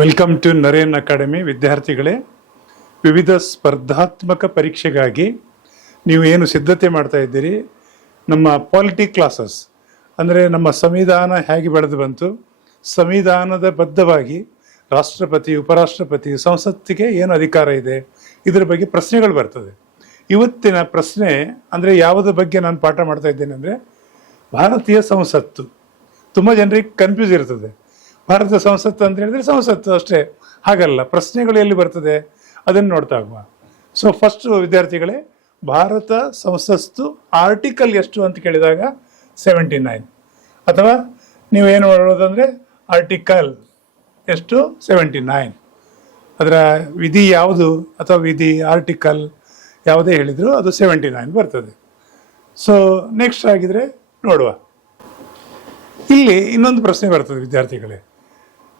Welcome to Naren academy. ವಿದ್ಯಾರ್ಥಿಗಳೇ, ವಿವಿಧ ಸ್ಪರ್ಧಾತ್ಮಕ ಪರೀಕ್ಷೆಗಾಗಿ ನೀವು ಏನು ಸಿದ್ಧತೆ ಮಾಡ್ತಾ ಇದ್ದೀರಿ, ನಮ್ಮ ಪಾಲಿಟಿ ಕ್ಲಾಸಸ್ ಅಂದರೆ ನಮ್ಮ ಸಂವಿಧಾನ ಹೇಗೆ ಬೆಳೆದು ಬಂತು, ಸಂವಿಧಾನದ ಬದ್ಧವಾಗಿ ರಾಷ್ಟ್ರಪತಿ, ಉಪರಾಷ್ಟ್ರಪತಿ, ಸಂಸತ್ತಿಗೆ ಏನು ಅಧಿಕಾರ ಇದೆ, ಇದರ ಬಗ್ಗೆ ಪ್ರಶ್ನೆಗಳು ಬರ್ತದೆ. ಇವತ್ತಿನ ಪ್ರಶ್ನೆ ಅಂದರೆ ಯಾವುದ್ರ ಬಗ್ಗೆ ನಾನು ಪಾಠ ಮಾಡ್ತಾ ಇದ್ದೇನೆ ಅಂದರೆ ಭಾರತೀಯ ಸಂಸತ್ತು. ತುಂಬ ಜನರಿಗೆ ಕನ್ಫ್ಯೂಸ್ ಇರ್ತದೆ. ಭಾರತ ಸಂಸತ್ತು ಅಂತ ಹೇಳಿದ್ರೆ ಸಂಸತ್ತು ಅಷ್ಟೇ, ಹಾಗಲ್ಲ. ಪ್ರಶ್ನೆಗಳು ಎಲ್ಲಿ ಬರ್ತದೆ ಅದನ್ನು ನೋಡ್ತಾ ಹೋಗುವ. ಸೊ ಫಸ್ಟ್ ವಿದ್ಯಾರ್ಥಿಗಳೇ, ಭಾರತ ಸಂಸತ್ತು ಆರ್ಟಿಕಲ್ ಎಷ್ಟು ಅಂತ ಕೇಳಿದಾಗ 79. ಅಥವಾ ನೀವೇನು ಮಾಡೋದಂದರೆ ಆರ್ಟಿಕಲ್ ಎಷ್ಟು 79, ಅದರ ವಿಧಿ ಯಾವುದು ಅಥವಾ ವಿಧಿ ಆರ್ಟಿಕಲ್ ಯಾವುದೇ ಹೇಳಿದ್ರು ಅದು 79 ಬರ್ತದೆ. ಸೊ ನೆಕ್ಸ್ಟ್ ಆಗಿದ್ರೆ ನೋಡುವ. ಇಲ್ಲಿ ಇನ್ನೊಂದು ಪ್ರಶ್ನೆ ಬರ್ತದೆ ವಿದ್ಯಾರ್ಥಿಗಳೇ.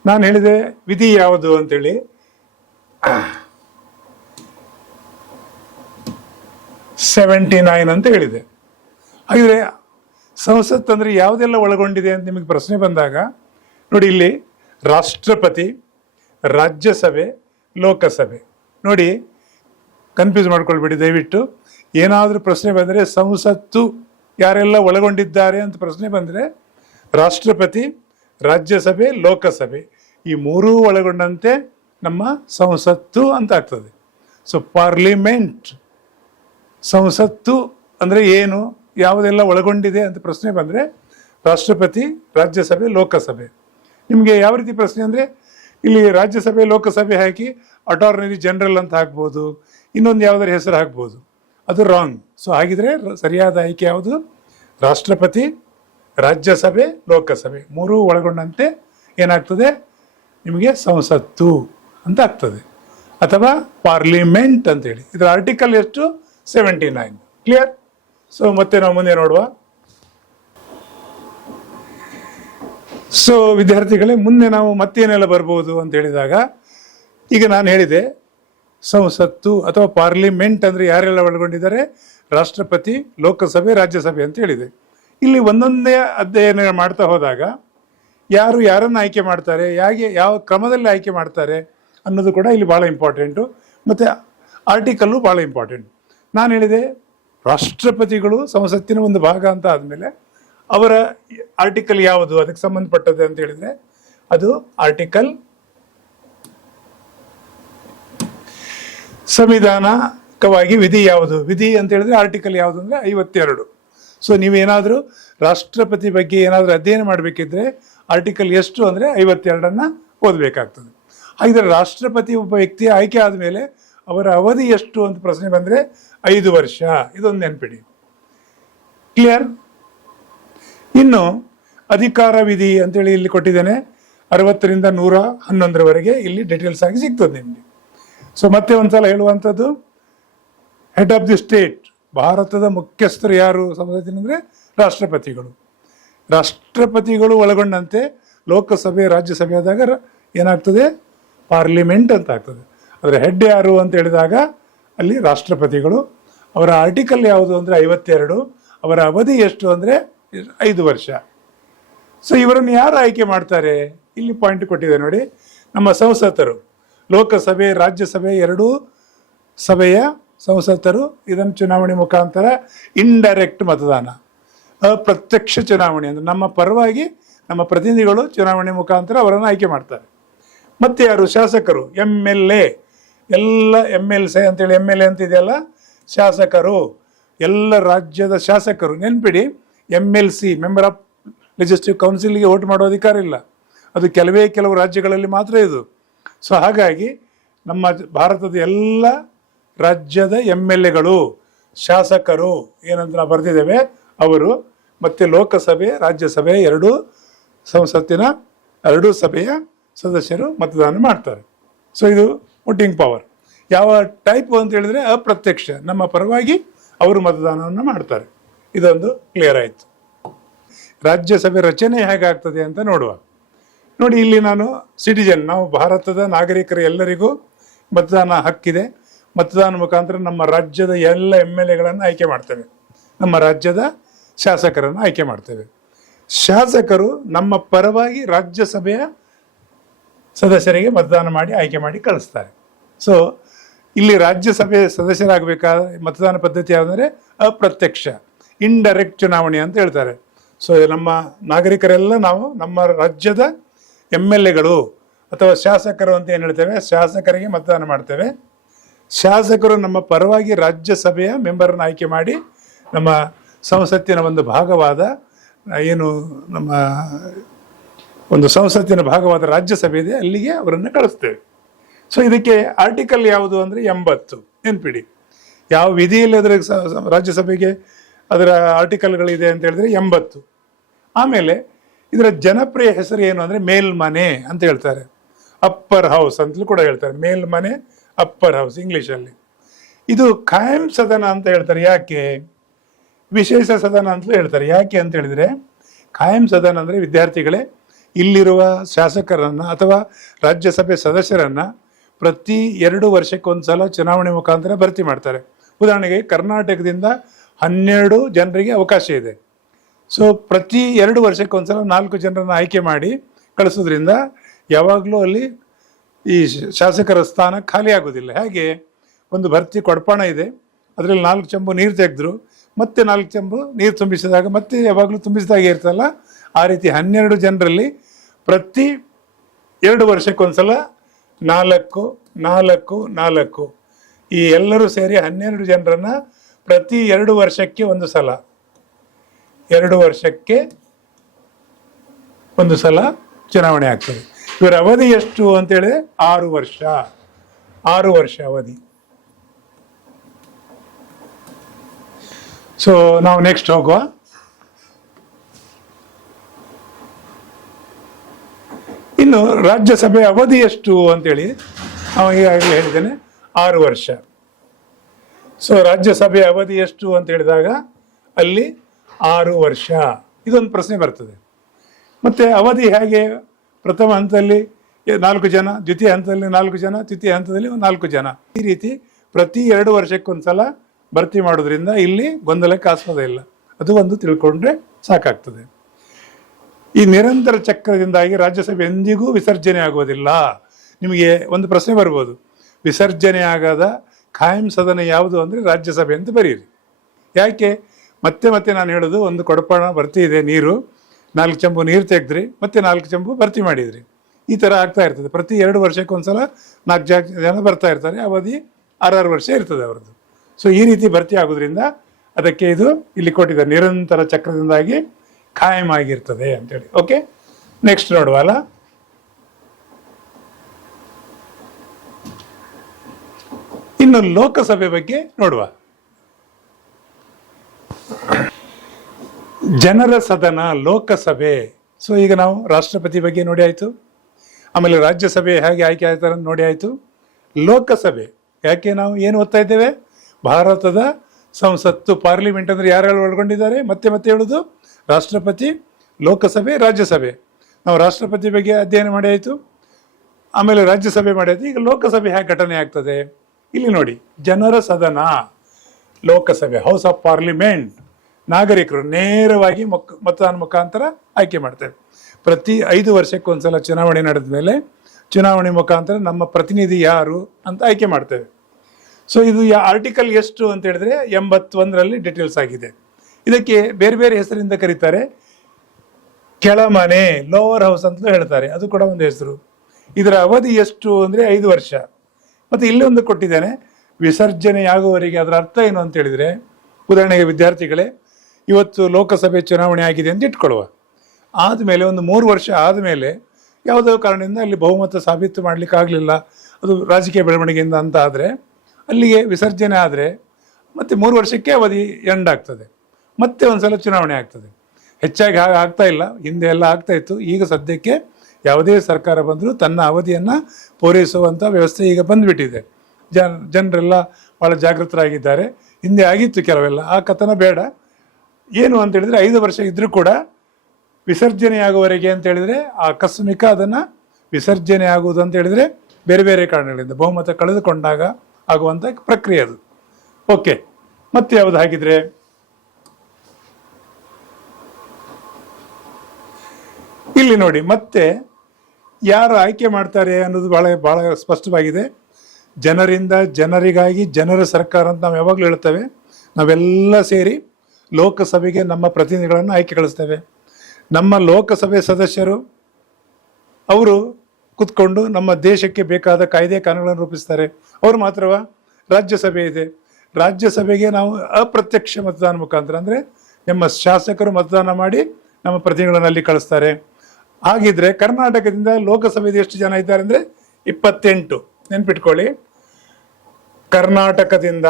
ನಾನು ಹೇಳಿದೆ ವಿಧಿ ಯಾವುದು ಅಂತೇಳಿ. 79 ಅಂತ ಹೇಳಿದೆ. ಹಾಗಿದ್ರೆ ಸಂಸತ್ ಅಂದರೆ ಯಾವುದೆಲ್ಲ ಒಳಗೊಂಡಿದೆ ಅಂತ ನಿಮಗೆ ಪ್ರಶ್ನೆ ಬಂದಾಗ ನೋಡಿ, ಇಲ್ಲಿ ರಾಷ್ಟ್ರಪತಿ, ರಾಜ್ಯಸಭೆ, ಲೋಕಸಭೆ. ನೋಡಿ, ಕನ್ಫ್ಯೂಸ್ ಮಾಡ್ಕೊಳ್ಬೇಡಿ ದಯವಿಟ್ಟು. ಏನಾದರೂ ಪ್ರಶ್ನೆ ಬಂದರೆ ಸಂಸತ್ತು ಯಾರೆಲ್ಲ ಒಳಗೊಂಡಿದ್ದಾರೆ ಅಂತ ಪ್ರಶ್ನೆ ಬಂದರೆ ರಾಷ್ಟ್ರಪತಿ, ರಾಜ್ಯಸಭೆ, ಲೋಕಸಭೆ ಈ ಮೂರೂ ಒಳಗೊಂಡಂತೆ ನಮ್ಮ ಸಂಸತ್ತು ಅಂತ ಆಗ್ತದೆ. ಸೊ ಪಾರ್ಲಿಮೆಂಟ್, ಸಂಸತ್ತು ಅಂದರೆ ಏನು, ಯಾವುದೆಲ್ಲ ಒಳಗೊಂಡಿದೆ ಅಂತ ಪ್ರಶ್ನೆ ಬಂದರೆ ರಾಷ್ಟ್ರಪತಿ, ರಾಜ್ಯಸಭೆ, ಲೋಕಸಭೆ. ನಿಮಗೆ ಯಾವ ರೀತಿ ಪ್ರಶ್ನೆ ಅಂದರೆ ಇಲ್ಲಿ ರಾಜ್ಯಸಭೆ, ಲೋಕಸಭೆ ಹಾಕಿ ಅಟಾರ್ನರಿ ಜನರಲ್ ಅಂತ ಹಾಕ್ಬೋದು, ಇನ್ನೊಂದು ಯಾವುದರ ಹೆಸರು ಹಾಕ್ಬೋದು. ಅದು ರಾಂಗ್. ಸೊ ಹಾಗಿದ್ರೆ ಸರಿಯಾದ ಆಯ್ಕೆ ಯಾವುದು? ರಾಷ್ಟ್ರಪತಿ, ರಾಜ್ಯಸಭೆ, ಲೋಕಸಭೆ ಮೂರೂ ಒಳಗೊಂಡಂತೆ ಏನಾಗ್ತದೆ ನಿಮಗೆ ಸಂಸತ್ತು ಅಂತ ಆಗ್ತದೆ, ಅಥವಾ ಪಾರ್ಲಿಮೆಂಟ್ ಅಂತೇಳಿ. ಇದರ ಆರ್ಟಿಕಲ್ ಎಷ್ಟು? 79. ಕ್ಲಿಯರ್? ಸೊ ಮತ್ತೆ ನಾವು ಮುಂದೆ ನೋಡುವ. ಸೊ ವಿದ್ಯಾರ್ಥಿಗಳೇ, ಮುಂದೆ ನಾವು ಮತ್ತೇನೆಲ್ಲ ಬರ್ಬೋದು ಅಂತ ಹೇಳಿದಾಗ, ಈಗ ನಾನು ಹೇಳಿದೆ ಸಂಸತ್ತು ಅಥವಾ ಪಾರ್ಲಿಮೆಂಟ್ ಅಂದರೆ ಯಾರೆಲ್ಲ ಒಳಗೊಂಡಿದ್ದಾರೆ, ರಾಷ್ಟ್ರಪತಿ, ಲೋಕಸಭೆ, ರಾಜ್ಯಸಭೆ ಅಂತ ಹೇಳಿದೆ. ಇಲ್ಲಿ ಒಂದೊಂದೇ ಅಧ್ಯಯನ ಮಾಡ್ತಾ ಹೋದಾಗ ಯಾರು ಯಾರನ್ನು ಆಯ್ಕೆ ಮಾಡ್ತಾರೆ, ಯಾವ ಕ್ರಮದಲ್ಲಿ ಆಯ್ಕೆ ಮಾಡ್ತಾರೆ ಅನ್ನೋದು ಕೂಡ ಇಲ್ಲಿ ಭಾಳ ಇಂಪಾರ್ಟೆಂಟು. ಮತ್ತು ಆರ್ಟಿಕಲ್ಲು ಭಾಳ ಇಂಪಾರ್ಟೆಂಟ್. ನಾನು ಹೇಳಿದೆ ರಾಷ್ಟ್ರಪತಿಗಳು ಸಂಸತ್ತಿನ ಒಂದು ಭಾಗ ಅಂತ ಆದಮೇಲೆ ಅವರ ಆರ್ಟಿಕಲ್ ಯಾವುದು ಅದಕ್ಕೆ ಸಂಬಂಧಪಟ್ಟದೆ ಅಂತ ಹೇಳಿದರೆ ಅದು ಆರ್ಟಿಕಲ್ ಸಂವಿಧಾನಕವಾಗಿ ವಿಧಿ ಯಾವುದು, ವಿಧಿ ಅಂತ ಹೇಳಿದ್ರೆ ಆರ್ಟಿಕಲ್ ಯಾವುದು ಅಂದರೆ 52. ಸೊ ನೀವೇನಾದರೂ ರಾಷ್ಟ್ರಪತಿ ಬಗ್ಗೆ ಏನಾದರೂ ಅಧ್ಯಯನ ಮಾಡಬೇಕಿದ್ರೆ ಆರ್ಟಿಕಲ್ ಎಷ್ಟು ಅಂದರೆ 52 ಓದಬೇಕಾಗ್ತದೆ. ಹಾಗಿದ್ರೆ ರಾಷ್ಟ್ರಪತಿ ಒಬ್ಬ ವ್ಯಕ್ತಿ ಆಯ್ಕೆ ಆದಮೇಲೆ ಅವರ ಅವಧಿ ಎಷ್ಟು ಅಂತ ಪ್ರಶ್ನೆ ಬಂದರೆ 5 ವರ್ಷ. ಇದೊಂದು ನೆನಪಿಡಿ. ಕ್ಲಿಯರ್? ಇನ್ನು ಅಧಿಕಾರ ವಿಧಿ ಅಂತೇಳಿ ಇಲ್ಲಿ ಕೊಟ್ಟಿದ್ದೇನೆ. 60ರಿಂದ 111ರವರೆಗೆ ಇಲ್ಲಿ ಡೀಟೇಲ್ಸ್ ಆಗಿ ಸಿಗ್ತದೆ ನಿಮಗೆ. ಸೊ ಮತ್ತೆ ಒಂದ್ಸಲ ಹೇಳುವಂಥದ್ದು, ಹೆಡ್ ಆಫ್ ದಿ ಸ್ಟೇಟ್, ಭಾರತದ ಮುಖ್ಯಸ್ಥರು ಯಾರು ಸಂಸತ್ತಿನಂದರೆ ರಾಷ್ಟ್ರಪತಿಗಳು. ರಾಷ್ಟ್ರಪತಿಗಳು ಒಳಗೊಂಡಂತೆ ಲೋಕಸಭೆ, ರಾಜ್ಯಸಭೆ ಆದಾಗ ಏನಾಗ್ತದೆ ಪಾರ್ಲಿಮೆಂಟ್ ಅಂತ ಆಗ್ತದೆ. ಅದರ ಹೆಡ್ ಯಾರು ಅಂತ ಹೇಳಿದಾಗ ಅಲ್ಲಿ ರಾಷ್ಟ್ರಪತಿಗಳು. ಅವರ ಆರ್ಟಿಕಲ್ ಯಾವುದು ಅಂದರೆ 52. ಅವರ ಅವಧಿ ಎಷ್ಟು ಅಂದರೆ 5 ವರ್ಷ. ಸೊ ಇವರನ್ನು ಯಾರು ಆಯ್ಕೆ ಮಾಡ್ತಾರೆ ಇಲ್ಲಿ ಪಾಯಿಂಟ್ ಕೊಟ್ಟಿದೆ ನೋಡಿ. ನಮ್ಮ ಸಂಸದರು, ಲೋಕಸಭೆ, ರಾಜ್ಯಸಭೆ ಎರಡೂ ಸಭೆಯ ಸಂಸದರು. ಇದನ್ನು ಚುನಾವಣೆ ಮುಖಾಂತರ ಇಂಡೈರೆಕ್ಟ್ ಮತದಾನ, ಅಪ್ರತ್ಯಕ್ಷ ಚುನಾವಣೆ ಅಂದರೆ ನಮ್ಮ ಪರವಾಗಿ ನಮ್ಮ ಪ್ರತಿನಿಧಿಗಳು ಚುನಾವಣೆ ಮುಖಾಂತರ ಅವರನ್ನು ಆಯ್ಕೆ ಮಾಡ್ತಾರೆ. ಮತ್ತು ಯಾರು? ಶಾಸಕರು, MLA. ಎಲ್ಲ MLC ಅಂತೇಳಿ MLA ಅಂತ ಇದೆಯಲ್ಲ, ಶಾಸಕರು, ಎಲ್ಲ ರಾಜ್ಯದ ಶಾಸಕರು. ನೆನ್ಪಿಡಿ, MLC ಮೆಂಬರ್ ಆಫ್ ಲೆಜಿಸ್ಲೇಟಿವ್ ಕೌನ್ಸಿಲ್ಗೆ ವೋಟ್ ಮಾಡೋ ಅಧಿಕಾರ ಇಲ್ಲ, ಅದು ಕೆಲವು ರಾಜ್ಯಗಳಲ್ಲಿ ಮಾತ್ರ ಇದು. ಸೊ ಹಾಗಾಗಿ ನಮ್ಮ ಭಾರತದ ಎಲ್ಲ ರಾಜ್ಯದ MLAಗಳು, ಶಾಸಕರು ಏನಂತ ನಾವು ಬರೆದಿದ್ದೇವೆ ಅವರು, ಮತ್ತು ಲೋಕಸಭೆ, ರಾಜ್ಯಸಭೆ ಎರಡೂ ಸಂಸತ್ತಿನ ಎರಡೂ ಸಭೆಯ ಸದಸ್ಯರು ಮತದಾನ ಮಾಡ್ತಾರೆ. ಸೊ ಇದು ವೋಟಿಂಗ್ ಪವರ್. ಯಾವ ಟೈಪ್ ಅಂತ ಹೇಳಿದ್ರೆ ಅಪ್ರತ್ಯಕ್ಷ, ನಮ್ಮ ಪರವಾಗಿ ಅವರು ಮತದಾನವನ್ನು ಮಾಡ್ತಾರೆ. ಇದೊಂದು ಕ್ಲಿಯರ್ ಆಯಿತು. ರಾಜ್ಯಸಭೆ ರಚನೆ ಹೇಗಾಗ್ತದೆ ಅಂತ ನೋಡುವ. ನೋಡಿ, ಇಲ್ಲಿ ನಾನು ಸಿಟಿಜನ್, ನಾವು ಭಾರತದ ನಾಗರಿಕರು ಎಲ್ಲರಿಗೂ ಮತದಾನ ಹಕ್ಕಿದೆ. ಮತದಾನ ಮುಖಾಂತರ ನಮ್ಮ ರಾಜ್ಯದ ಎಲ್ಲ MLAಗಳನ್ನು ಆಯ್ಕೆ ಮಾಡ್ತೇವೆ, ನಮ್ಮ ರಾಜ್ಯದ ಶಾಸಕರನ್ನು ಆಯ್ಕೆ ಮಾಡ್ತೇವೆ. ಶಾಸಕರು ನಮ್ಮ ಪರವಾಗಿ ರಾಜ್ಯಸಭೆಯ ಸದಸ್ಯರಿಗೆ ಮತದಾನ ಮಾಡಿ ಆಯ್ಕೆ ಮಾಡಿ ಕಳಿಸ್ತಾರೆ. ಸೊ ಇಲ್ಲಿ ರಾಜ್ಯಸಭೆ ಸದಸ್ಯರಾಗಬೇಕಾದ್ರೆ ಮತದಾನ ಪದ್ಧತಿ ಯಾವುದಂದರೆ ಅಪ್ರತ್ಯಕ್ಷ, ಇಂಡೈರೆಕ್ಟ್ ಚುನಾವಣೆ ಅಂತ ಹೇಳ್ತಾರೆ. ಸೊ ನಮ್ಮ ನಾಗರಿಕರೆಲ್ಲ ನಾವು ನಮ್ಮ ರಾಜ್ಯದ MLAಗಳು ಅಥವಾ ಶಾಸಕರು ಅಂತ ಏನು ಹೇಳ್ತೇವೆ, ಶಾಸಕರಿಗೆ ಮತದಾನ ಮಾಡ್ತೇವೆ. ಶಾಸಕರು ನಮ್ಮ ಪರವಾಗಿ ರಾಜ್ಯಸಭೆಯ ಮೆಂಬರನ್ನು ಆಯ್ಕೆ ಮಾಡಿ ನಮ್ಮ ಸಂಸತ್ತಿನ ಒಂದು ಭಾಗವಾದ ಏನು ನಮ್ಮ ಒಂದು ಸಂಸತ್ತಿನ ಭಾಗವಾದ ರಾಜ್ಯಸಭೆ ಇದೆ, ಅಲ್ಲಿಗೆ ಅವರನ್ನು ಕಳಿಸ್ತೇವೆ. ಸೊ ಇದಕ್ಕೆ ಆರ್ಟಿಕಲ್ ಯಾವುದು ಅಂದರೆ 80 ನೆನ್ಪಿಡಿ. ಯಾವ ವಿಧಿಯಲ್ಲಿ ಅದರ ರಾಜ್ಯಸಭೆಗೆ ಅದರ ಆರ್ಟಿಕಲ್ಗಳಿದೆ ಅಂತ ಹೇಳಿದ್ರೆ 80. ಆಮೇಲೆ ಇದರ ಜನಪ್ರಿಯ ಹೆಸರು ಏನು ಅಂದರೆ ಮೇಲ್ಮನೆ ಅಂತ ಹೇಳ್ತಾರೆ, ಅಪ್ಪರ್ ಹೌಸ್ ಅಂತಲೂ ಕೂಡ ಹೇಳ್ತಾರೆ. ಮೇಲ್ಮನೆ, ಅಪ್ಪರ್ ಹೌಸ್ ಇಂಗ್ಲೀಷಲ್ಲಿ. ಇದು ಖಾಯಂ ಸದನ ಅಂತ ಹೇಳ್ತಾರೆ. ಯಾಕೆ? ವಿಶೇಷ ಸದನ ಅಂತಲೂ ಹೇಳ್ತಾರೆ. ಯಾಕೆ ಅಂತ ಹೇಳಿದರೆ, ಖಾಯಂ ಸದನ ಅಂದರೆ ವಿದ್ಯಾರ್ಥಿಗಳೇ, ಇಲ್ಲಿರುವ ಶಾಸಕರನ್ನು ಅಥವಾ ರಾಜ್ಯಸಭೆ ಸದಸ್ಯರನ್ನು ಪ್ರತಿ 2 ವರ್ಷಕ್ಕೊಂದು ಸಲ ಚುನಾವಣೆ ಮುಖಾಂತರ ಭರ್ತಿ ಮಾಡ್ತಾರೆ. ಉದಾಹರಣೆಗೆ ಕರ್ನಾಟಕದಿಂದ 12 ಜನರಿಗೆ ಅವಕಾಶ ಇದೆ. ಸೊ ಪ್ರತಿ 2 ವರ್ಷಕ್ಕೊಂದ್ಸಲ 4 ಜನರನ್ನು ಆಯ್ಕೆ ಮಾಡಿ ಕಳಿಸೋದ್ರಿಂದ ಯಾವಾಗಲೂ ಅಲ್ಲಿ ಈ ಶಾಸಕರ ಸ್ಥಾನ ಖಾಲಿ ಆಗೋದಿಲ್ಲ. ಹಾಗೆ ಒಂದು ಭರ್ತಿ ಕೊಡಪಾಣ ಇದೆ, ಅದರಲ್ಲಿ 4 ಚೆಂಬು ನೀರು ತೆಗೆದ್ರು, ಮತ್ತೆ 4 ಚೆಂಬು ನೀರು ತುಂಬಿಸಿದಾಗ ಮತ್ತೆ ಯಾವಾಗಲೂ ತುಂಬಿಸಿದಾಗೆ ಇರ್ತಲ್ಲ, ಆ ರೀತಿ 12 ಜನರಲ್ಲಿ ಪ್ರತಿ 2 ವರ್ಷಕ್ಕೊಂದ್ಸಲ 4 4 4 ಈ ಎಲ್ಲರೂ ಸೇರಿ 12 ಜನರನ್ನು ಪ್ರತಿ 2 ವರ್ಷಕ್ಕೆ ಒಂದು ಸಲ, 2 ವರ್ಷಕ್ಕೆ ಒಂದು ಸಲ ಚುನಾವಣೆ ಆಗ್ತದೆ. ಇವರ ಅವಧಿ ಎಷ್ಟು ಅಂತೇಳಿದ್ರೆ 6 ವರ್ಷ, 6 ವರ್ಷ ಅವಧಿ. ಸೊ ನಾವು ನೆಕ್ಸ್ಟ್ ಹೋಗುವ. ಇನ್ನು ರಾಜ್ಯಸಭೆ ಅವಧಿ ಎಷ್ಟು ಅಂತೇಳಿ ನಾವು ಈಗಾಗಲೇ ಹೇಳಿದ್ದೇನೆ, 6 ವರ್ಷ. ಸೊ ರಾಜ್ಯಸಭೆ ಅವಧಿ ಎಷ್ಟು ಅಂತ ಹೇಳಿದಾಗ ಅಲ್ಲಿ 6 ವರ್ಷ. ಇದೊಂದು ಪ್ರಶ್ನೆ ಬರ್ತದೆ. ಮತ್ತು ಅವಧಿ ಹೇಗೆ? ಪ್ರಥಮ ಹಂತದಲ್ಲಿ 4 ಜನ, ದ್ವಿತೀಯ ಹಂತದಲ್ಲಿ 4 ಜನ, ತೃತೀಯ ಹಂತದಲ್ಲಿ 4 ಜನ, ಈ ರೀತಿ ಪ್ರತಿ 2 ವರ್ಷಕ್ಕೊಂದು ಸಲ ಭರ್ತಿ ಮಾಡೋದ್ರಿಂದ ಇಲ್ಲಿ ಗೊಂದಲಕ್ಕೆ ಆಸ್ಪದ ಇಲ್ಲ. ಅದು ಒಂದು ತಿಳ್ಕೊಂಡ್ರೆ ಸಾಕಾಗ್ತದೆ. ಈ ನಿರಂತರ ಚಕ್ರದಿಂದಾಗಿ ರಾಜ್ಯಸಭೆ ಎಂದಿಗೂ ವಿಸರ್ಜನೆ ಆಗೋದಿಲ್ಲ. ನಿಮಗೆ ಒಂದು ಪ್ರಶ್ನೆ ಬರ್ಬೋದು, ವಿಸರ್ಜನೆ ಆಗದ ಖಾಯಂ ಸದನ ಯಾವುದು ಅಂದರೆ ರಾಜ್ಯಸಭೆ ಅಂತ ಬರೀರಿ. ಯಾಕೆ? ಮತ್ತೆ ನಾನು ಹೇಳೋದು, ಒಂದು ಕೊಡಪಾಣ ಭರ್ತಿ ಇದೆ, ನೀರು 4 ಚೆಂಬು ನೀರು ತೆಗೆದ್ರಿ, ಮತ್ತೆ 4 ಚೆಂಬು ಭರ್ತಿ ಮಾಡಿದ್ರಿ, ಈ ಥರ ಆಗ್ತಾ ಇರ್ತದೆ. ಪ್ರತಿ 2 ವರ್ಷಕ್ಕೊಂದ್ಸಲ 4 ಜನ ಬರ್ತಾ ಇರ್ತಾರೆ, ಅವಧಿ 6 ವರ್ಷ ಇರ್ತದೆ ಅವ್ರದ್ದು. ಸೊ ಈ ರೀತಿ ಭರ್ತಿ ಆಗೋದ್ರಿಂದ ಅದಕ್ಕೆ ಇದು ಇಲ್ಲಿ ಕೊಟ್ಟಿದ್ದಾರೆ, ನಿರಂತರ ಚಕ್ರದಿಂದಾಗಿ ಖಾಯಂ ಆಗಿರ್ತದೆ ಅಂತೇಳಿ. ಓಕೆ, ನೆಕ್ಸ್ಟ್ ನೋಡುವಲ್ಲ. ಇನ್ನು ಲೋಕಸಭೆ ಬಗ್ಗೆ ನೋಡುವ. ಜನರ ಸದನ ಲೋಕಸಭೆ. ಸೊ ಈಗ ನಾವು ರಾಷ್ಟ್ರಪತಿ ಬಗ್ಗೆ ನೋಡಿ ಆಯಿತು, ಆಮೇಲೆ ರಾಜ್ಯಸಭೆ ಹೇಗೆ ಆಯ್ಕೆ ಆಗ್ತಾರೆ ಅಂತ ನೋಡಿ ಆಯಿತು. ಲೋಕಸಭೆ ಯಾಕೆ ನಾವು ಏನು ಓದ್ತಾ ಇದ್ದೇವೆ? ಭಾರತದ ಸಂಸತ್ತು, ಪಾರ್ಲಿಮೆಂಟ್ ಅಂದರೆ ಯಾರ್ಯಾರು ಒಳಗೊಂಡಿದ್ದಾರೆ? ಮತ್ತೆ ಹೇಳೋದು, ರಾಷ್ಟ್ರಪತಿ, ಲೋಕಸಭೆ, ರಾಜ್ಯಸಭೆ. ನಾವು ರಾಷ್ಟ್ರಪತಿ ಬಗ್ಗೆ ಅಧ್ಯಯನ ಮಾಡಿ ಆಯಿತು, ಆಮೇಲೆ ರಾಜ್ಯಸಭೆ ಮಾಡಿ ಆಯಿತು. ಈಗ ಲೋಕಸಭೆ ಹೇಗೆ ಘಟನೆ ಆಗ್ತದೆ ಇಲ್ಲಿ ನೋಡಿ. ಜನರ ಸದನ ಲೋಕಸಭೆ, ಹೌಸ್ ಆಫ್ ಪಾರ್ಲಿಮೆಂಟ್, ನಾಗರಿಕರು ನೇರವಾಗಿ ಮತದಾನ ಮುಖಾಂತರ ಆಯ್ಕೆ ಮಾಡ್ತೇವೆ. ಪ್ರತಿ 5 ವರ್ಷಕ್ಕೊಂದ್ಸಲ ಚುನಾವಣೆ ನಡೆದ ಮೇಲೆ ಚುನಾವಣೆ ಮುಖಾಂತರ ನಮ್ಮ ಪ್ರತಿನಿಧಿ ಯಾರು ಅಂತ ಆಯ್ಕೆ ಮಾಡ್ತೇವೆ. ಸೊ ಇದು ಆರ್ಟಿಕಲ್ ಎಷ್ಟು ಅಂತ ಹೇಳಿದ್ರೆ 81ರಲ್ಲಿ ಡೀಟೇಲ್ಸ್ ಆಗಿದೆ. ಇದಕ್ಕೆ ಬೇರೆ ಬೇರೆ ಹೆಸರಿಂದ ಕರೀತಾರೆ. ಕೆಳಮನೆ, ಲೋವರ್ ಹೌಸ್ ಅಂತಲೂ ಹೇಳ್ತಾರೆ, ಅದು ಕೂಡ ಒಂದು ಹೆಸರು. ಇದರ ಅವಧಿ ಎಷ್ಟು ಅಂದರೆ 5 ವರ್ಷ. ಮತ್ತು ಇಲ್ಲಿ ಒಂದು ಕೊಟ್ಟಿದ್ದೇನೆ, ವಿಸರ್ಜನೆಯಾಗುವವರೆಗೆ. ಅದರ ಅರ್ಥ ಏನು ಅಂತ ಹೇಳಿದರೆ, ಉದಾಹರಣೆಗೆ ವಿದ್ಯಾರ್ಥಿಗಳೇ, ಇವತ್ತು ಲೋಕಸಭೆ ಚುನಾವಣೆ ಆಗಿದೆ ಅಂತ ಇಟ್ಕೊಳ್ಳುವ. ಆದಮೇಲೆ ಒಂದು 3 ವರ್ಷ ಆದಮೇಲೆ ಯಾವುದೋ ಕಾರಣದಿಂದ ಅಲ್ಲಿ ಬಹುಮತ ಸಾಬೀತು ಮಾಡಲಿಕ್ಕೆ ಆಗಲಿಲ್ಲ, ಅದು ರಾಜಕೀಯ ಬೆಳವಣಿಗೆಯಿಂದ ಅಂತ ಆದರೆ ಅಲ್ಲಿಗೆ ವಿಸರ್ಜನೆ ಆದರೆ ಮತ್ತೆ 3 ವರ್ಷಕ್ಕೆ ಅವಧಿ ಎಂಡ್ ಆಗ್ತದೆ, ಮತ್ತೆ ಒಂದ್ಸಲ ಚುನಾವಣೆ ಆಗ್ತದೆ. ಹೆಚ್ಚಾಗಿ ಹಾಗೆ ಆಗ್ತಾ ಇಲ್ಲ, ಹಿಂದೆ ಎಲ್ಲ ಆಗ್ತಾ ಇತ್ತು. ಈಗ ಸದ್ಯಕ್ಕೆ ಯಾವುದೇ ಸರ್ಕಾರ ಬಂದರೂ ತನ್ನ ಅವಧಿಯನ್ನು ಪೂರೈಸುವಂಥ ವ್ಯವಸ್ಥೆ ಈಗ ಬಂದುಬಿಟ್ಟಿದೆ. ಜನರೆಲ್ಲ ಭಾಳ ಜಾಗೃತರಾಗಿದ್ದಾರೆ. ಹಿಂದೆ ಆಗಿತ್ತು ಕೆಲವೆಲ್ಲ, ಆ ಕಥನ ಬೇಡ. ಏನು ಅಂತ ಹೇಳಿದರೆ 5 ವರ್ಷ ಇದ್ದರೂ ಕೂಡ ವಿಸರ್ಜನೆಯಾಗುವವರೆಗೆ ಅಂತ ಹೇಳಿದರೆ ಆಕಸ್ಮಿಕ ಅದನ್ನು ವಿಸರ್ಜನೆ ಆಗುವುದು ಅಂತ ಹೇಳಿದರೆ ಬೇರೆ ಬೇರೆ ಕಾರಣಗಳಿಂದ ಬಹುಮತ ಕಳೆದುಕೊಂಡಾಗ ಆಗುವಂಥ ಪ್ರಕ್ರಿಯೆ ಅದು. ಓಕೆ, ಮತ್ತೆ ಯಾವುದು ಹಾಗಿದ್ರೆ ಇಲ್ಲಿ ನೋಡಿ. ಮತ್ತೆ ಯಾರು ಆಯ್ಕೆ ಮಾಡ್ತಾರೆ ಅನ್ನೋದು ಬಹಳ ಸ್ಪಷ್ಟವಾಗಿದೆ. ಜನರಿಂದ ಜನರಿಗಾಗಿ ಜನರ ಸರ್ಕಾರ ಅಂತ ನಾವು ಯಾವಾಗಲೂ ಹೇಳ್ತೇವೆ. ನಾವೆಲ್ಲ ಸೇರಿ ಲೋಕಸಭೆಗೆ ನಮ್ಮ ಪ್ರತಿನಿಧಿಗಳನ್ನು ಆಯ್ಕೆ ಕಳಿಸ್ತೇವೆ. ನಮ್ಮ ಲೋಕಸಭೆ ಸದಸ್ಯರು ಅವರು ಕೂತ್ಕೊಂಡು ನಮ್ಮ ದೇಶಕ್ಕೆ ಬೇಕಾದ ಕಾಯ್ದೆ ಕಾನೂನುಗಳನ್ನು ರೂಪಿಸ್ತಾರೆ. ಅವರು ಮಾತ್ರವ, ರಾಜ್ಯಸಭೆ ಇದೆ. ರಾಜ್ಯಸಭೆಗೆ ನಾವು ಅಪ್ರತ್ಯಕ್ಷ ಮತದಾನ ಮುಖಾಂತರ, ಅಂದರೆ ನಮ್ಮ ಶಾಸಕರು ಮತದಾನ ಮಾಡಿ ನಮ್ಮ ಪ್ರತಿನಿಧಿಗಳನ್ನು ಅಲ್ಲಿ ಕಳಿಸ್ತಾರೆ. ಹಾಗಿದ್ರೆ ಕರ್ನಾಟಕದಿಂದ ಲೋಕಸಭೆಗೆ ಎಷ್ಟು ಜನ ಇದ್ದಾರೆ ಅಂದರೆ 28. ನೆನ್ಪಿಟ್ಕೊಳ್ಳಿ, ಕರ್ನಾಟಕದಿಂದ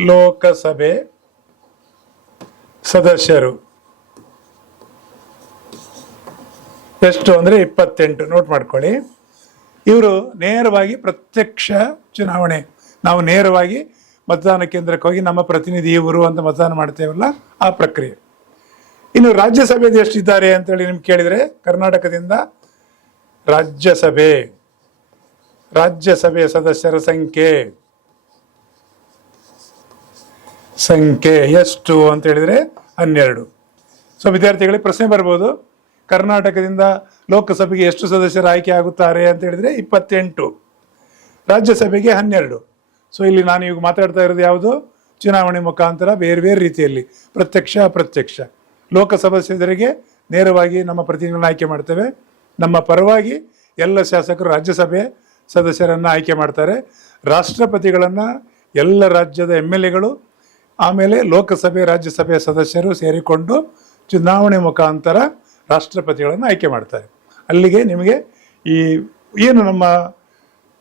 ಲೋಕಸಭೆ ಸದಸ್ಯರು ಎಷ್ಟು ಅಂದರೆ 28. ನೋಟ್ ಮಾಡ್ಕೊಳ್ಳಿ. ಇವರು ನೇರವಾಗಿ ಪ್ರತ್ಯಕ್ಷ ಚುನಾವಣೆ, ನಾವು ನೇರವಾಗಿ ಮತದಾನ ಕೇಂದ್ರಕ್ಕೆ ಹೋಗಿ ನಮ್ಮ ಪ್ರತಿನಿಧಿ ಇವರು ಅಂತ ಮತದಾನ ಮಾಡ್ತೇವಲ್ಲ, ಆ ಪ್ರಕ್ರಿಯೆ. ಇನ್ನು ರಾಜ್ಯಸಭೆದು ಎಷ್ಟಿದ್ದಾರೆ ಅಂತೇಳಿ ನಿಮ್ಗೆ ಕೇಳಿದರೆ, ಕರ್ನಾಟಕದಿಂದ ರಾಜ್ಯಸಭೆಯ ಸದಸ್ಯರ ಸಂಖ್ಯೆ ಎಷ್ಟು ಅಂತ ಹೇಳಿದರೆ 12. ಸೊ ವಿದ್ಯಾರ್ಥಿಗಳಿಗೆ ಪ್ರಶ್ನೆ ಬರ್ಬೋದು, ಕರ್ನಾಟಕದಿಂದ ಲೋಕಸಭೆಗೆ ಎಷ್ಟು ಸದಸ್ಯರು ಆಯ್ಕೆ ಆಗುತ್ತಾರೆ ಅಂತ ಹೇಳಿದರೆ 28, ರಾಜ್ಯಸಭೆಗೆ 12. ಸೊ ಇಲ್ಲಿ ನಾನು ಈಗ ಮಾತಾಡ್ತಾ ಇರೋದು ಯಾವುದು? ಚುನಾವಣೆ ಮುಖಾಂತರ ಬೇರೆ ಬೇರೆ ರೀತಿಯಲ್ಲಿ, ಪ್ರತ್ಯಕ್ಷ ಅಪ್ರತ್ಯಕ್ಷ. ಲೋಕಸಭಾ ಸದಸ್ಯರಿಗೆ ನೇರವಾಗಿ ನಮ್ಮ ಪ್ರತಿನಿಧಿಗಳನ್ನ ಆಯ್ಕೆ ಮಾಡ್ತೇವೆ. ನಮ್ಮ ಪರವಾಗಿ ಎಲ್ಲ ಶಾಸಕರು ರಾಜ್ಯಸಭೆ ಸದಸ್ಯರನ್ನು ಆಯ್ಕೆ ಮಾಡ್ತಾರೆ. ರಾಷ್ಟ್ರಪತಿಗಳನ್ನು ಎಲ್ಲ ರಾಜ್ಯದ MLAಗಳು, ಆಮೇಲೆ ಲೋಕಸಭೆ ರಾಜ್ಯಸಭೆಯ ಸದಸ್ಯರು ಸೇರಿಕೊಂಡು ಚುನಾವಣೆ ಮುಖಾಂತರ ರಾಷ್ಟ್ರಪತಿಗಳನ್ನು ಆಯ್ಕೆ ಮಾಡ್ತಾರೆ. ಅಲ್ಲಿಗೆ ನಿಮಗೆ ಈ ಏನು ನಮ್ಮ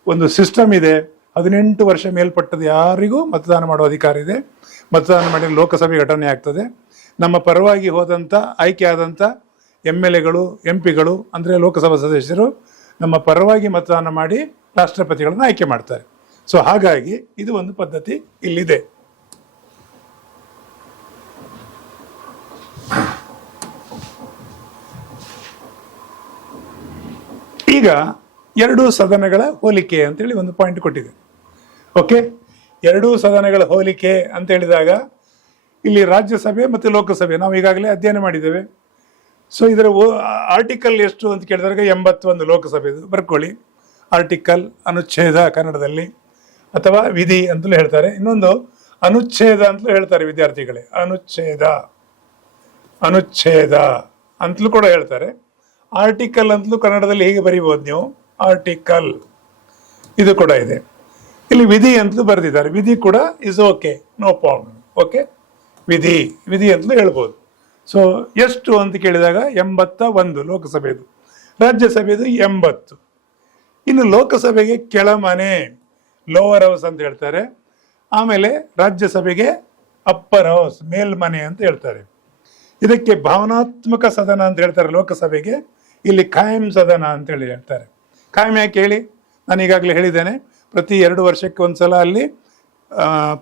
ಒಂದು ಸಿಸ್ಟಮ್ ಇದೆ, 18 ವರ್ಷ ಮೇಲ್ಪಟ್ಟದ್ದು ಯಾರಿಗೂ ಮತದಾನ ಮಾಡುವ ಅಧಿಕಾರ ಇದೆ. ಮತದಾನ ಮಾಡಿ ಲೋಕಸಭೆ ಘಟನೆ ಆಗ್ತದೆ. ನಮ್ಮ ಪರವಾಗಿ ಹೋದಂಥ ಆಯ್ಕೆ ಆದಂಥ MLAಗಳು MP ಗಳು ಅಂದರೆ ಲೋಕಸಭಾ ಸದಸ್ಯರು ನಮ್ಮ ಪರವಾಗಿ ಮತದಾನ ಮಾಡಿ ರಾಷ್ಟ್ರಪತಿಗಳನ್ನು ಆಯ್ಕೆ ಮಾಡ್ತಾರೆ. ಸೊ ಹಾಗಾಗಿ ಇದು ಒಂದು ಪದ್ಧತಿ ಇಲ್ಲಿದೆ. ಈಗ 2 ಸದನಗಳ ಹೋಲಿಕೆ ಅಂತೇಳಿ ಒಂದು ಪಾಯಿಂಟ್ ಕೊಟ್ಟಿದೆ. ಓಕೆ, 2 ಸದನಗಳ ಹೋಲಿಕೆ ಅಂತ ಹೇಳಿದಾಗ ಇಲ್ಲಿ ರಾಜ್ಯಸಭೆ ಮತ್ತು ಲೋಕಸಭೆ ನಾವು ಈಗಾಗಲೇ ಅಧ್ಯಯನ ಮಾಡಿದ್ದೇವೆ. ಸೊ ಇದರ ಆರ್ಟಿಕಲ್ ಎಷ್ಟು ಅಂತ ಕೇಳಿದಾಗ 81 ಲೋಕಸಭೆದು ಬರ್ಕೊಳ್ಳಿ. ಆರ್ಟಿಕಲ್ ಅನುಚ್ಛೇದ ಕನ್ನಡದಲ್ಲಿ, ಅಥವಾ ವಿಧಿ ಅಂತಲೂ ಹೇಳ್ತಾರೆ. ಇನ್ನೊಂದು ಅನುಚ್ಛೇದ ಅಂತಲೂ ಹೇಳ್ತಾರೆ ವಿದ್ಯಾರ್ಥಿಗಳೇ. ಅನುಚ್ಛೇದ ಅಂತಲೂ ಕೂಡ ಹೇಳ್ತಾರೆ. ಆರ್ಟಿಕಲ್ ಅಂತಲೂ ಕನ್ನಡದಲ್ಲಿ ಹೇಗೆ ಬರೀಬಹುದು ನೀವು? ಆರ್ಟಿಕಲ್. ಇದು ಕೂಡ ಇದೆ. ಇಲ್ಲಿ ವಿಧಿ ಅಂತಲೂ ಬರೆದಿದ್ದಾರೆ. ವಿಧಿ ಕೂಡ is okay, no problem. Okay, ವಿಧಿ ಅಂತಲೂ ಹೇಳ್ಬೋದು. ಸೊ ಎಷ್ಟು ಅಂತ ಕೇಳಿದಾಗ 81 ಲೋಕಸಭೆದು, ರಾಜ್ಯಸಭೆದು 80. ಇನ್ನು ಲೋಕಸಭೆಗೆ ಕೆಳಮನೆ, ಲೋವರ್ ಹೌಸ್ ಅಂತ ಹೇಳ್ತಾರೆ. ಆಮೇಲೆ ರಾಜ್ಯಸಭೆಗೆ ಅಪ್ಪರ್ ಹೌಸ್, ಮೇಲ್ಮನೆ ಅಂತ ಹೇಳ್ತಾರೆ. ಇದಕ್ಕೆ ಭಾವನಾತ್ಮಕ ಸದನ ಅಂತ ಹೇಳ್ತಾರೆ ಲೋಕಸಭೆಗೆ. ಇಲ್ಲಿ ಕಾಯಂ ಸದನ ಅಂತೇಳಿ ಹೇಳ್ತಾರೆ. ಕಾಯಂ ಯಾಕೆ ಹೇಳಿ? ನಾನು ಈಗಾಗಲೇ ಹೇಳಿದ್ದೇನೆ, ಪ್ರತಿ 2 ವರ್ಷಕ್ಕೆ ಒಂದ್ಸಲ ಅಲ್ಲಿ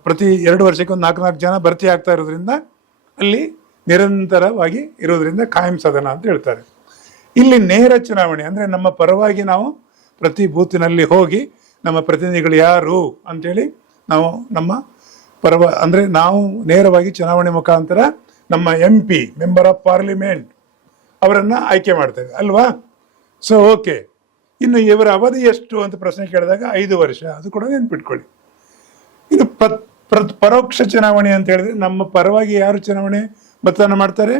ಪ್ರತಿ 2 ವರ್ಷಕ್ಕೆ ಒಂದು 4 ಜನ ಭರ್ತಿ ಆಗ್ತಾ ಇರೋದ್ರಿಂದ ಅಲ್ಲಿ ನಿರಂತರವಾಗಿ ಇರೋದ್ರಿಂದ ಕಾಯಂ ಸದನ ಅಂತ ಹೇಳ್ತಾರೆ. ಇಲ್ಲಿ ನೇರ ಚುನಾವಣೆ ಅಂದರೆ ನಮ್ಮ ಪರವಾಗಿ ನಾವು ಪ್ರತಿ ಬೂತಿನಲ್ಲಿ ಹೋಗಿ ನಮ್ಮ ಪ್ರತಿನಿಧಿಗಳು ಯಾರು ಅಂತೇಳಿ ನಾವು ನಮ್ಮ ಅಂದರೆ ನಾವು ನೇರವಾಗಿ ಚುನಾವಣೆ ಮುಖಾಂತರ ನಮ್ಮ MP, ಮೆಂಬರ್ ಆಫ್ ಪಾರ್ಲಿಮೆಂಟ್, ಅವರನ್ನು ಆಯ್ಕೆ ಮಾಡ್ತೇವೆ ಅಲ್ವಾ? ಸೊ ಓಕೆ, ಇನ್ನು ಇವರ ಅವಧಿ ಎಷ್ಟು ಅಂತ ಪ್ರಶ್ನೆ ಕೇಳಿದಾಗ 5 ವರ್ಷ. ಅದು ಕೂಡ ನೆನ್ಪಿಟ್ಕೊಳ್ಳಿ. ಇದು ಪರೋಕ್ಷ ಚುನಾವಣೆ ಅಂತ ಹೇಳಿದ್ರೆ ನಮ್ಮ ಪರವಾಗಿ ಯಾರು ಚುನಾವಣೆ ಮತದಾನ ಮಾಡ್ತಾರೆ?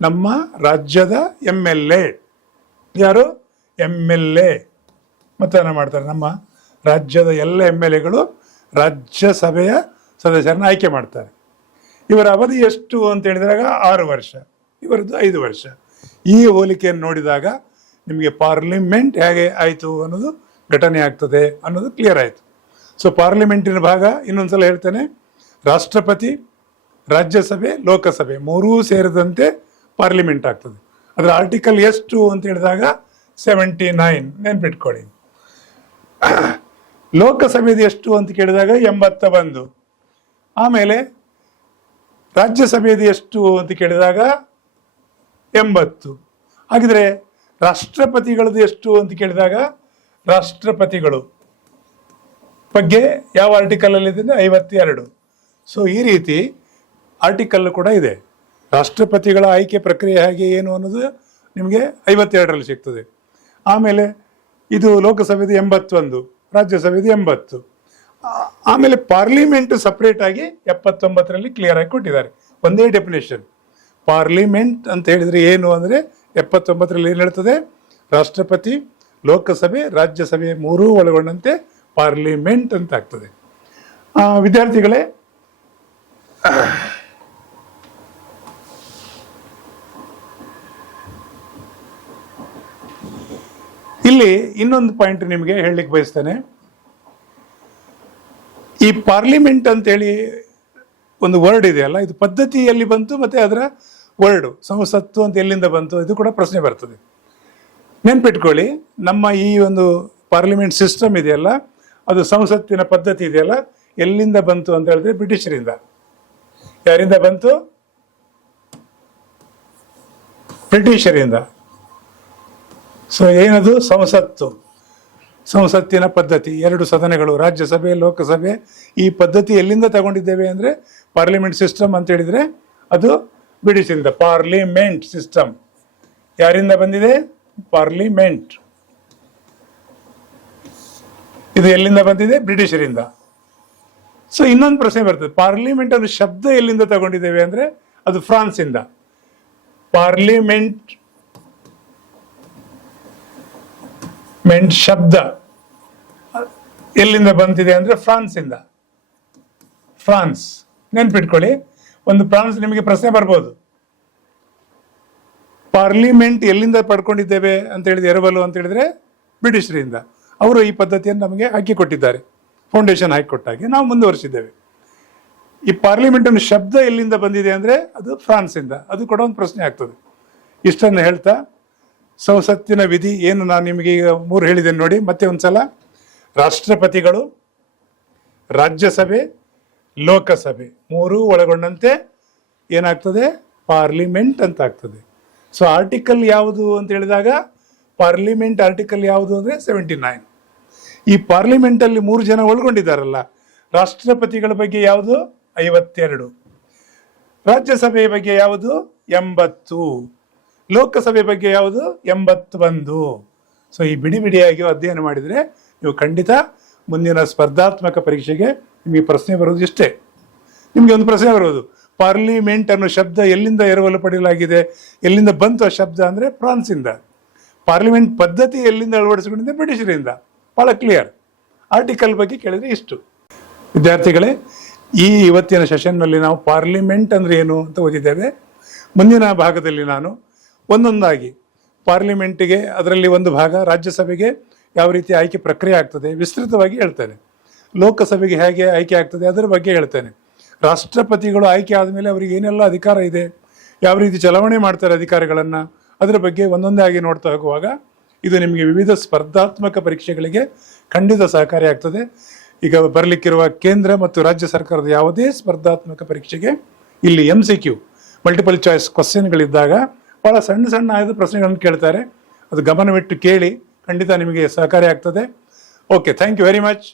ನಮ್ಮ ರಾಜ್ಯದ MLA. ಯಾರು? MLA ಮತದಾನ ಮಾಡ್ತಾರೆ. ನಮ್ಮ ರಾಜ್ಯದ ಎಲ್ಲ MLAಗಳು ರಾಜ್ಯಸಭೆಯ ಸದಸ್ಯರನ್ನ ಆಯ್ಕೆ ಮಾಡ್ತಾರೆ. ಇವರ ಅವಧಿ ಎಷ್ಟು ಅಂತ ಹೇಳಿದಾಗ 6 ವರ್ಷ, ಇವರದ್ದು 5 ವರ್ಷ. ಈ ಹೋಲಿಕೆಯನ್ನು ನೋಡಿದಾಗ ನಿಮಗೆ ಪಾರ್ಲಿಮೆಂಟ್ ಹೇಗೆ ಆಯಿತು ಅನ್ನೋದು ಘಟನೆ ಆಗ್ತದೆ ಅನ್ನೋದು ಕ್ಲಿಯರ್ ಆಯಿತು. ಸೊ ಪಾರ್ಲಿಮೆಂಟಿನ ಭಾಗ ಇನ್ನೊಂದ್ಸಲ ಹೇಳ್ತೇನೆ, ರಾಷ್ಟ್ರಪತಿ, ರಾಜ್ಯಸಭೆ, ಲೋಕಸಭೆ 3 ಸೇರಿದಂತೆ ಪಾರ್ಲಿಮೆಂಟ್ ಆಗ್ತದೆ. ಅದರ ಆರ್ಟಿಕಲ್ ಎಷ್ಟು ಅಂತ ಹೇಳಿದಾಗ 79, ನೆನ್ಪಿಟ್ಕೊಳ್ಳಿ. ಲೋಕಸಭೆದು ಎಷ್ಟು ಅಂತ ಕೇಳಿದಾಗ 81. ಆಮೇಲೆ ರಾಜ್ಯಸಭೆದು ಎಷ್ಟು ಅಂತ ಕೇಳಿದಾಗ 80. ಹಾಗಿದ್ರೆ ರಾಷ್ಟ್ರಪತಿಗಳದ್ದು ಎಷ್ಟು ಅಂತ ಕೇಳಿದಾಗ ರಾಷ್ಟ್ರಪತಿಗಳು ಬಗ್ಗೆ ಯಾವ ಆರ್ಟಿಕಲ್ ಅಲ್ಲಿ ಇದೆ? 52. ಸೊ ಈ ರೀತಿ ಆರ್ಟಿಕಲ್ ಕೂಡ ಇದೆ. ರಾಷ್ಟ್ರಪತಿಗಳ ಆಯ್ಕೆ ಪ್ರಕ್ರಿಯೆ ಹೇಗೆ ಏನು ಅನ್ನೋದು ನಿಮಗೆ 52ರಲ್ಲಿ ಸಿಗ್ತದೆ. ಆಮೇಲೆ ಇದು ಲೋಕಸಭೆದು 81, ರಾಜ್ಯಸಭೆದು 80. ಆಮೇಲೆ ಪಾರ್ಲಿಮೆಂಟ್ ಸಪ್ರೇಟ್ ಆಗಿ 79ರಲ್ಲಿ ಕ್ಲಿಯರ್ ಆಗಿ ಕೊಟ್ಟಿದ್ದಾರೆ. ಒಂದೇ ಡೆಫಿನೇಷನ್. ಪಾರ್ಲಿಮೆಂಟ್ ಅಂತ ಹೇಳಿದ್ರೆ ಏನು ಅಂದರೆ 79ರಲ್ಲಿ ಏನು ಹೇಳ್ತದೆ, ರಾಷ್ಟ್ರಪತಿ, ಲೋಕಸಭೆ, ರಾಜ್ಯಸಭೆ ಮೂರೂ ಒಳಗೊಂಡಂತೆ ಪಾರ್ಲಿಮೆಂಟ್ ಅಂತ ಆಗ್ತದೆ. ವಿದ್ಯಾರ್ಥಿಗಳೇ, ಇಲ್ಲಿ ಇನ್ನೊಂದು ಪಾಯಿಂಟ್ ನಿಮಗೆ ಹೇಳಲಿಕ್ಕೆ ಬಯಸ್ತೇನೆ. ಈ ಪಾರ್ಲಿಮೆಂಟ್ ಅಂತೇಳಿ ಒಂದು ವರ್ಡ್ ಇದೆಯಲ್ಲ, ಇದು ಪದ್ಧತಿಯಲ್ಲಿ ಬಂತು, ಮತ್ತೆ ಅದರ ವರ್ಡು ಸಂಸತ್ತು ಅಂತ ಎಲ್ಲಿಂದ ಬಂತು, ಇದು ಕೂಡ ಪ್ರಶ್ನೆ ಬರ್ತದೆ. ನೆನ್ಪಿಟ್ಕೊಳ್ಳಿ, ನಮ್ಮ ಈ ಒಂದು ಪಾರ್ಲಿಮೆಂಟ್ ಸಿಸ್ಟಮ್ ಇದೆಯಲ್ಲ, ಅದು ಸಂಸತ್ತಿನ ಪದ್ಧತಿ ಇದೆಯಲ್ಲ, ಎಲ್ಲಿಂದ ಬಂತು ಅಂತ ಹೇಳಿದ್ರೆ ಬ್ರಿಟಿಷರಿಂದ. ಯಾರಿಂದ ಬಂತು? ಬ್ರಿಟಿಷರಿಂದ. ಸೊ ಏನದು ಸಂಸತ್ತು, ಸಂಸತ್ತಿನ ಪದ್ಧತಿ, 2 ಸದನಗಳು, ರಾಜ್ಯಸಭೆ, ಲೋಕಸಭೆ. ಈ ಪದ್ಧತಿ ಎಲ್ಲಿಂದ ತಗೊಂಡಿದ್ದೇವೆ ಅಂದರೆ ಪಾರ್ಲಿಮೆಂಟ್ ಸಿಸ್ಟಮ್ ಅಂತ ಹೇಳಿದ್ರೆ ಅದು ಬ್ರಿಟಿಷರಿಂದ. ಪಾರ್ಲಿಮೆಂಟ್ ಸಿಸ್ಟಮ್ ಯಾರಿಂದ ಬಂದಿದೆ? ಪಾರ್ಲಿಮೆಂಟ್. ಇದು ಎಲ್ಲಿಂದ ಬಂದಿದೆ? ಬ್ರಿಟಿಷರಿಂದ. ಸೊ ಇನ್ನೊಂದು ಪ್ರಶ್ನೆ ಬರ್ತದೆ, ಪಾರ್ಲಿಮೆಂಟ್ ಅನ್ನೋ ಶಬ್ದ ಎಲ್ಲಿಂದ ತಗೊಂಡಿದ್ದೇವೆ ಅಂದರೆ ಅದು ಫ್ರಾನ್ಸ್ ಇಂದ. ಪಾರ್ಲಿಮೆಂಟ್ ಶಬ್ದ ಎಲ್ಲಿಂದ ಬಂದಿದೆ ಅಂದ್ರೆ ಫ್ರಾನ್ಸ್ ಇಂದ. ಫ್ರಾನ್ಸ್ ನೆನ್ಪಿಟ್ಕೊಳ್ಳಿ. ಒಂದು ಫ್ರಾನ್ಸ್ ನಿಮಗೆ ಪ್ರಶ್ನೆ ಬರ್ಬೋದು, ಪಾರ್ಲಿಮೆಂಟ್ ಎಲ್ಲಿಂದ ಪಡ್ಕೊಂಡಿದ್ದೇವೆ ಅಂತ ಹೇಳಿದ್ರೆ, ಎರವಲು ಅಂತ ಹೇಳಿದ್ರೆ ಬ್ರಿಟಿಷರಿಂದ. ಅವರು ಈ ಪದ್ಧತಿಯನ್ನು ನಮಗೆ ಹಾಕಿಕೊಟ್ಟಿದ್ದಾರೆ, ಫೌಂಡೇಶನ್ ಹಾಕಿಕೊಟ್ಟಾಗೆ ನಾವು ಮುಂದುವರಿಸಿದ್ದೇವೆ. ಈ ಪಾರ್ಲಿಮೆಂಟ್ ಅನ್ನು ಶಬ್ದ ಎಲ್ಲಿಂದ ಬಂದಿದೆ ಅಂದ್ರೆ ಅದು ಫ್ರಾನ್ಸ್ ಇಂದ. ಅದು ಕೂಡ ಒಂದು ಪ್ರಶ್ನೆ ಆಗ್ತದೆ. ಇಷ್ಟನ್ನು ಹೇಳ್ತಾ ಸಂಸತ್ತಿನ ವಿಧಿ ಏನು ನಾನು ನಿಮಗೆ ಈಗ 3 ಹೇಳಿದ್ದೇನೆ ನೋಡಿ. ಮತ್ತೆ ಒಂದ್ಸಲ, ರಾಷ್ಟ್ರಪತಿಗಳು, ರಾಜ್ಯಸಭೆ, ಲೋಕಸಭೆ ಮೂರೂ ಒಳಗೊಂಡಂತೆ ಏನಾಗ್ತದೆ? ಪಾರ್ಲಿಮೆಂಟ್ ಅಂತ ಆಗ್ತದೆ. ಸೊ ಆರ್ಟಿಕಲ್ ಯಾವುದು ಅಂತ ಹೇಳಿದಾಗ, ಪಾರ್ಲಿಮೆಂಟ್ ಆರ್ಟಿಕಲ್ ಯಾವುದು ಅಂದರೆ 79. ಈ ಪಾರ್ಲಿಮೆಂಟಲ್ಲಿ 3 ಜನ ಒಳಗೊಂಡಿದ್ದಾರಲ್ಲ, ರಾಷ್ಟ್ರಪತಿಗಳ ಬಗ್ಗೆ ಯಾವುದು? 52. ರಾಜ್ಯಸಭೆಯ ಬಗ್ಗೆ ಯಾವುದು? 80. ಲೋಕಸಭೆ ಬಗ್ಗೆ ಯಾವುದು? 81. ಸೊ ಈ ಬಿಡಿ ಬಿಡಿಯಾಗಿ ಅಧ್ಯಯನ ಮಾಡಿದರೆ ನೀವು ಖಂಡಿತ ಮುಂದಿನ ಸ್ಪರ್ಧಾತ್ಮಕ ಪರೀಕ್ಷೆಗೆ ನಿಮಗೆ ಪ್ರಶ್ನೆ ಬರೋದು ಇಷ್ಟೇ. ನಿಮಗೆ ಒಂದು ಪ್ರಶ್ನೆ ಬರೋದು, ಪಾರ್ಲಿಮೆಂಟ್ ಅನ್ನೋ ಶಬ್ದ ಎಲ್ಲಿಂದ ಎರವಲು ಪಡೆಯಲಾಗಿದೆ, ಎಲ್ಲಿಂದ ಬಂತು ಆ ಶಬ್ದ ಅಂದರೆ ಫ್ರಾನ್ಸಿಂದ. ಪಾರ್ಲಿಮೆಂಟ್ ಪದ್ಧತಿ ಎಲ್ಲಿಂದ ಅಳವಡಿಸಿಕೊಂಡಿದೆ? ಬ್ರಿಟಿಷರಿಂದ. ಭಾಳ ಕ್ಲಿಯರ್. ಆರ್ಟಿಕಲ್ ಬಗ್ಗೆ ಕೇಳಿದ್ರೆ ಇಷ್ಟು. ವಿದ್ಯಾರ್ಥಿಗಳೇ, ಈ ಇವತ್ತಿನ ಸೆಷನ್ನಲ್ಲಿ ನಾವು ಪಾರ್ಲಿಮೆಂಟ್ ಅಂದರೆ ಏನು ಅಂತ ಓದಿದ್ದೇವೆ. ಮುಂದಿನ ಭಾಗದಲ್ಲಿ ನಾನು ಒಂದೊಂದಾಗಿ ಪಾರ್ಲಿಮೆಂಟಿಗೆ, ಅದರಲ್ಲಿ ಒಂದು ಭಾಗ ರಾಜ್ಯಸಭೆಗೆ ಯಾವ ರೀತಿ ಆಯ್ಕೆ ಪ್ರಕ್ರಿಯೆ ಆಗ್ತದೆ ವಿಸ್ತೃತವಾಗಿ ಹೇಳ್ತೇನೆ. ಲೋಕಸಭೆಗೆ ಹೇಗೆ ಆಯ್ಕೆ ಆಗ್ತದೆ ಅದರ ಬಗ್ಗೆ ಹೇಳ್ತೇನೆ. ರಾಷ್ಟ್ರಪತಿಗಳು ಆಯ್ಕೆ ಆದಮೇಲೆ ಅವರಿಗೆ ಏನೆಲ್ಲ ಅಧಿಕಾರ ಇದೆ, ಯಾವ ರೀತಿ ಚಲಾವಣೆ ಮಾಡ್ತಾರೆ ಅಧಿಕಾರಿಗಳನ್ನು, ಅದರ ಬಗ್ಗೆ ಒಂದೊಂದೇ ಆಗಿ ನೋಡ್ತಾ ಹೋಗುವಾಗ ಇದು ನಿಮಗೆ ವಿವಿಧ ಸ್ಪರ್ಧಾತ್ಮಕ ಪರೀಕ್ಷೆಗಳಿಗೆ ಖಂಡಿತ ಸಹಕಾರಿ ಆಗ್ತದೆ. ಈಗ ಬರಲಿಕ್ಕಿರುವ ಕೇಂದ್ರ ಮತ್ತು ರಾಜ್ಯ ಸರ್ಕಾರದ ಯಾವುದೇ ಸ್ಪರ್ಧಾತ್ಮಕ ಪರೀಕ್ಷೆಗೆ ಇಲ್ಲಿ MCQ, ಮಲ್ಟಿಪಲ್ ಚಾಯ್ಸ್ ಕ್ವಶನ್ಗಳಿದ್ದಾಗ ಭಾಳ ಸಣ್ಣ ಸಣ್ಣ ಆದ ಪ್ರಶ್ನೆಗಳನ್ನು ಕೇಳ್ತಾರೆ. ಅದು ಗಮನವಿಟ್ಟು ಕೇಳಿ, ಖಂಡಿತ ನಿಮಗೆ ಸಹಕಾರಿ ಆಗ್ತದೆ. Okay, thank you very much.